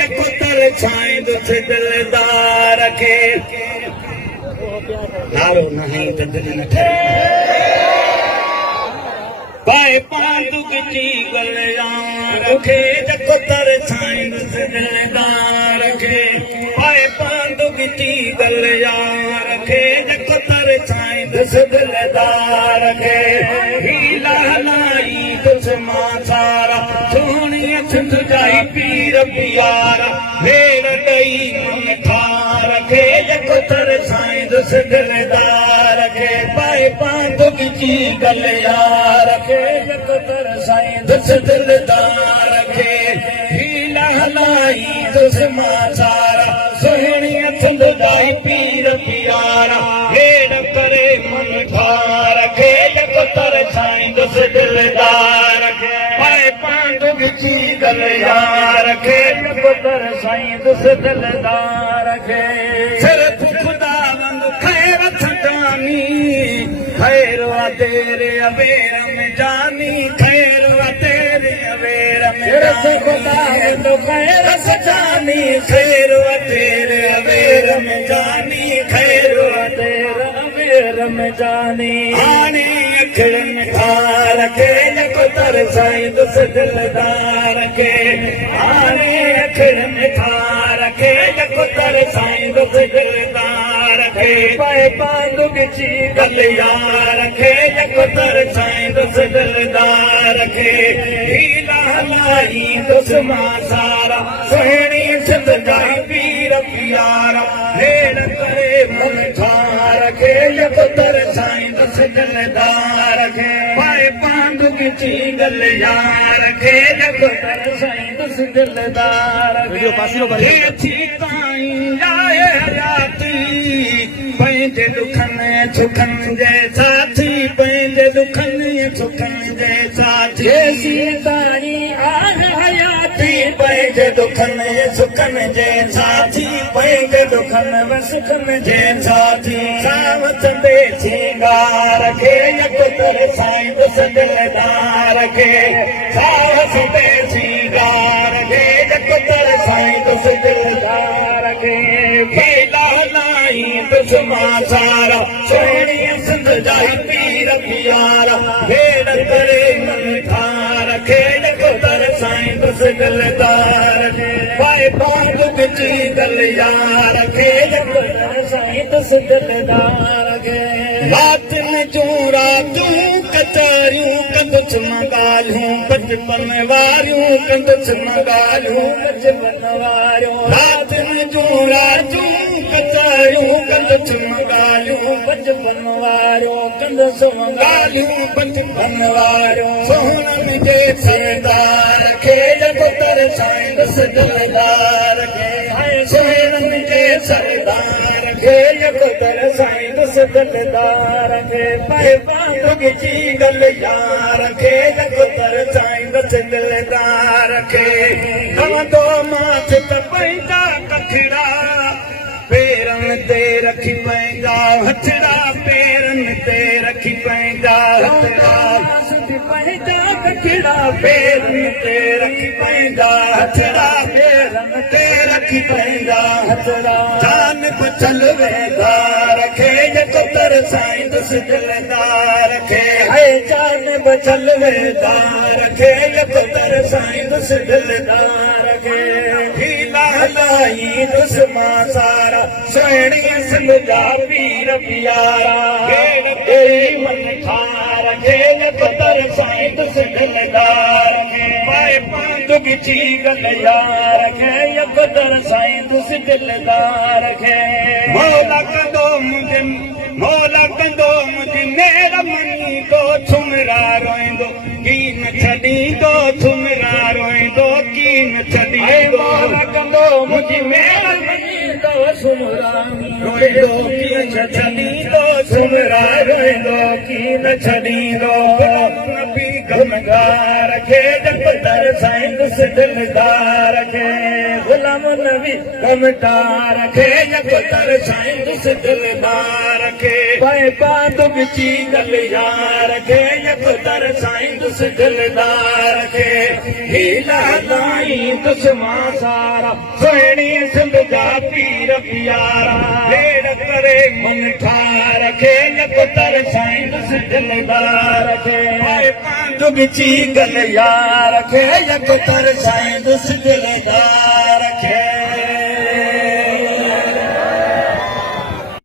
जकुतर साईं दुस दिलदार खे नारो नहीं तो दिल न पाए पांडु की गलियां रखे जकुतर साईं दुस दिलदार खे पाए पांडु की गलियां रखे जकुतर साईं दुस दिलदार खे हीला हलाई दुस मां सारा सोहणी सिंध जाई पीर पियारा भेड़ दई मन ठार रखे जकुतर साईं दुस दिलदार खे पाए पांडु की गलियां रखे जकुतर साईं दुस दिलदार खे हीला हलाई दुस मां सारा सोहणी सिंध जाई पीर पियारा भेड़ करे मन ठार रखे जकुतर साईं दुस दिलदार खे पाए पांडु की गलियां रखे जकुतर साईं दुस दिलदार खे सिर्फ खुदा वांग खैर थकानी खैर वा तेरे अबेर में जानी खैर वा तेरे अबेर में सिर्फ खुदा वांग खैर सजानी खैर वा तेरे अबेर में जानी खैर वा तेरे अबेर में जानी आने अखिड़ में ठार खे जकुतर साईं दुस दिलदार खे आने अखिड़ में ठार खे जकुतर साईं दुस दिलदार खे पाए पांडु की गलियां रखे जकुतर साईं दुस दिलदार खे हीला हलाई दुस मां सारा सोहणी सिंध जाई पीर पियारा भेड़ करे मन ठार रखे जकुतर साईं दुस दिलदार खे पाए पांडु की गलियां रखे जकुतर साईं दुस दिलदार खे थी ताईं जाए हयाती पंहिंजे दुखनि सुखनि जे साथी पंहिंजे दुखनि सुखनि जे साथी ताईं आहे हयाती पंहिंजे दुखनि सुखनि जे साथी पंहिंजे दुखनि सुखनि जे साथी सावत बे सिंगार खे जकुतर साईं दुस दिलदार खे सावत बे सिंगार खे जकुतर साईं दुस दिलदार खे भेला हलाई दुस मां सारा सोहणी सिंध जाई पीर पियारा भेड़ करे मन ठार खे जकुतर साईं दुस दिलदार खे पाए पांडु की गलियां रखे जकुतर साईं दुस दिलदार खे रातिन जूं रातूं कचहरियूं कंदुस मगालियूं बचपन वारियूं कंदुस मगालियूं बचपन वारियूं रातिन जूं रातूं कचहरियूं कंदुस मगालियूं बचपन वारियूं कंदुस मगालियूं बचपन वारियूं सोहणनि जे सरदार खे जकुतर साईं दुस दिलदार खे सोहणनि जे सरदार खे जकुतर साईं दुस दिलदार खे पाए पांडु की गलियां रखे जकुतर साईं दुस दिलदार खे खवंदो माथ त पंहिंजा कठड़ा पेरनि ते रखी पंहिंजा हथड़ा पेरनि ते रखी पंहिंजा हथड़ा पंहिंजा कठड़ा पेरनि ते रखी पंहिंजा हथड़ा पेरनि ते रखी पंहिंजा हथड़ा जान बचल वेंदा रखे जकुतर साईं दुस दिलदार खे जान बचल वेंदा रखे जकुतर साईं दुस दिलदार खे हीला हलाई दुस मां सारा सोहणी सिंध जा पीर पियारा भेड़ तेरी मन ठार खे जकुतर साईं दुस दिलदार खे पाए पांडु की गलियां रखे जकुतर साईं दुस दिलदार खे मौला कंदो मुंहिंजे मेरा मनी तो छुमरा रोईंदो कीन छॾींदो छुमरा रोईंदो कीन छॾींदो मौला कंदो मुंहिंजी मेरा मनी तो छुमरा रोईंदो कीन छॾींदो छुमरा रोईंदो कीन छॾींदो नबी गुनगार खे जकुतर साईं दुस दिलदार खे गुलाम नबी कमटार खे जकुतर साईं दुस दिलदार खे पाए पांडु की गलियां रखे यकतर साईं दुस दिलदार रखे हीला लाई दुश्मन सारा सुहिणी सिंध जा पीर प्यारा भेड़ करे मुंठा रखे यकतर साईं दुस दिलदार रखे पाए पांडु बिची गल यार रखे यकतर साईं दुस दिलदार रखे